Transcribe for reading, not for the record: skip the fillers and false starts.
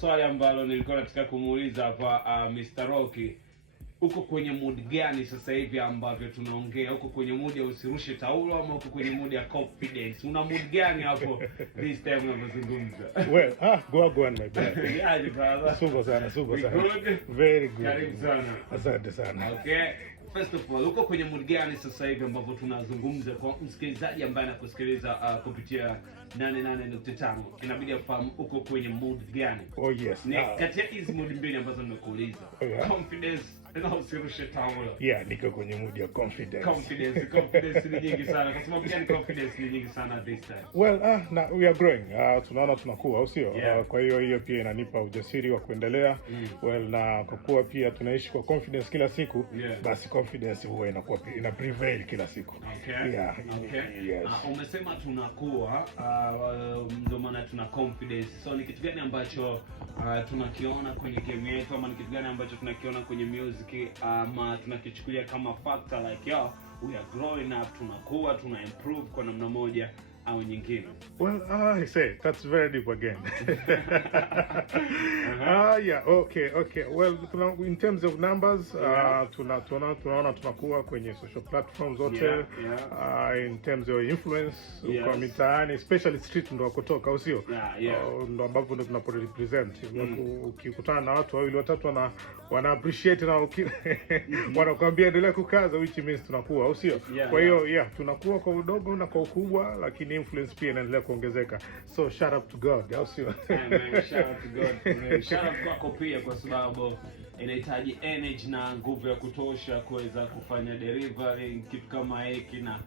Swali ambalo nilikuwa nataka kumuuliza hapa Mr. Rocky, uko kwenye mood gani sasa hivi ambavyo tunaongea? Uko kwenye mood ya usirushe taulo ama uko kwenye mood ya confidence? Una mood gani hapo this time unazungumza? Well, go on my brother. Yeah, brother. Super sana. Good? Very good. Karibu sana. Asante sana. Okay. First of all, uko kwenye mood gani sasa hivi ambapo tunazungumza kwa msikilizaji ambaye anakusikiliza kupitia 88.5? Inabidi afahamu uko kwenye mood gani. Oh yes. Kati ya hizi mood mbili ambazo nimekuuliza. Yeah. Confidence na usirushe taulo. Yeah, niko kwenye mood ya confidence. Confidence ni nyingi sana. Kwa sababu gani confidence ni nyingi sana this time? Well, we are growing. Tunaona tunakuwa, au sio? Yeah. Kwa hiyo pia inanipa ujasiri wa kuendelea. Well, na kwa kuwa pia tunaishi kwa confidence kila siku, Yeah. basi confidence huwa ina prevail kila siku. Okay. Yeah. Okay. Yes. Umesema tunakuwa ndio maana tuna confidence. So ni kitu gani ambacho tunakiona kwenye game yetu, ama ni kitu gani ambacho tunakiona kwenye music, ama tunakichukulia kama factor like we are growing up, tunakuwa tuna improve kwa namna moja au nyingine? Well, I say that's very deep again. Yeah, okay. Well, in terms of numbers, tunaona tunakuwa kwenye social platforms zote. Yeah. In terms of influence, Yes. kwa mitaani, especially street ndo kutoka, au sio? Yeah. Ndo ambapo ndo tunaporepresent. Ukikutana na watu wawili watatu wana appreciate na wanakuambia endelea kukaza, which means tunakuwa, au sio? Kwa hiyo tunakuwa kwa udogo na kwa ukubwa, lakini influence pia inaendelea kuongezeka. So shout out to God, au sio? Shout out to God. Shout out kwako pia, kwa sababu inahitaji energy na nguvu ya kutosha kuweza kufanya delivery kitu kama hiki, na